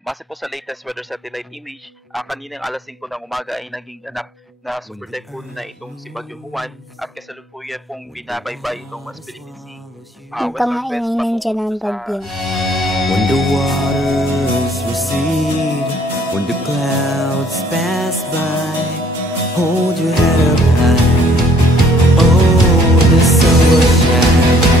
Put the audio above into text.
Base po sa latest weather satellite image, kaninang alas 5 ng umaga ay naging ganap na super typhoon na itong si Bagyo Juan at kasalukuyan pong binabaybay itong West Philippine Sea. Ito nga ingay nandiyan ang bagyo. When the waters recede, when the clouds pass by, hold your head up high. Oh, the sun will shine.